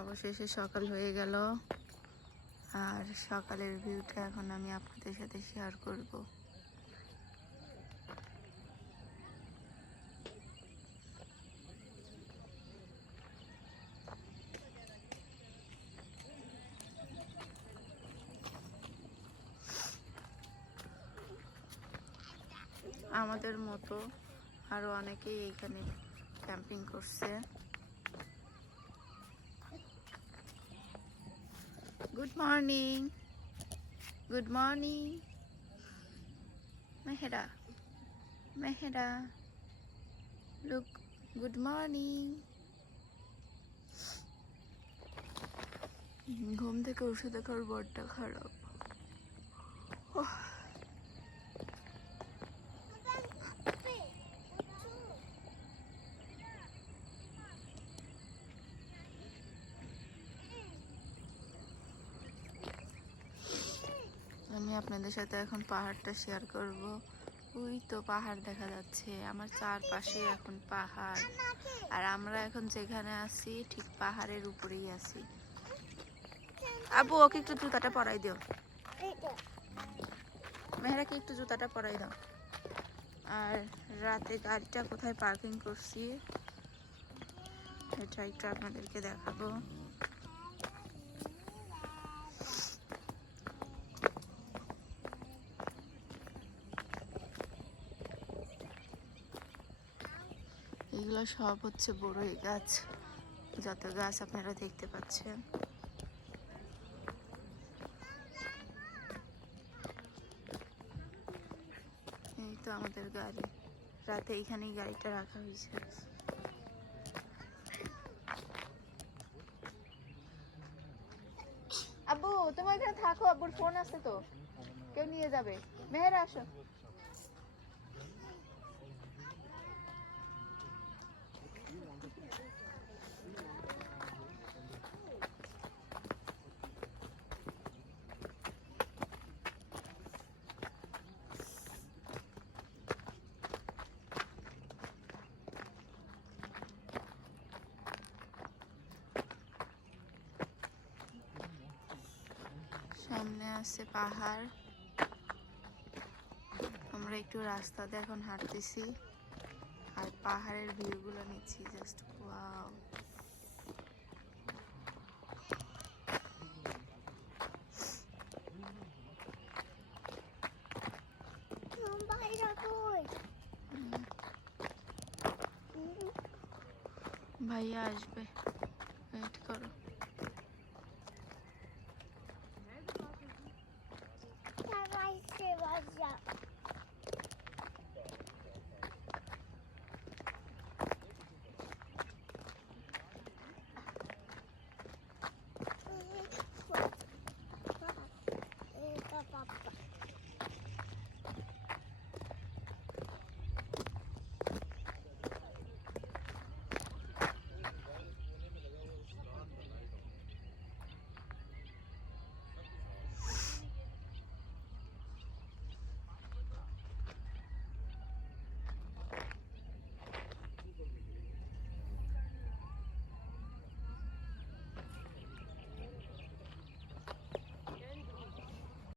অবশেষে সকাল হয়ে গেল। আর সকালের ভিউটা এখন আমি আপনাদের সাথে শেয়ার করব। আমাদের মতো আরও অনেকেই এখানে ক্যাম্পিং করছে। Good morning good morning Mehera Mehera look good morning ঘুম থেকে উঠে খাওয়ার বডটা খারাপ। আমি আপনাদের সাথে এখন পাহাড়টা শেয়ার করব। ওই তো পাহাড় দেখা যাচ্ছে, আমার চারপাশে এখন পাহাড়। আর আমরা এখন যেখানে আছি, ঠিক পাহাড়ের উপরেই আছি। আবু, ওকে একটু জুতাটা পরাই দিও। মেহরাকে একটু জুতাটা পরাই দাও। আর রাতে গাড়িটা কোথায় পার্কিং করছি, এটা একটু আপনাদেরকে দেখাবো। এগুলো সব হচ্ছে বড়ই গাছ। যত গাছ আপনারা দেখতে পাচ্ছেন। এই তো আমাদের গাড়ি। রাতে এইখানেই গাড়িটা রাখা হয়েছে। আব্বু তোমার এখানে থাকো, আব্বুর ফোন আছে তো। কেউ নিয়ে যাবে। মেহেরা, আসো। সামনে আছে পাহাড়। আমরা একটু রাস্তাতে এখন হাঁটতেছি। আর পাহাড়ের ভিউগুলো নিচ্ছি জাস্ট ওয়াও ভাইয়া আসবে। ওয়েট করো।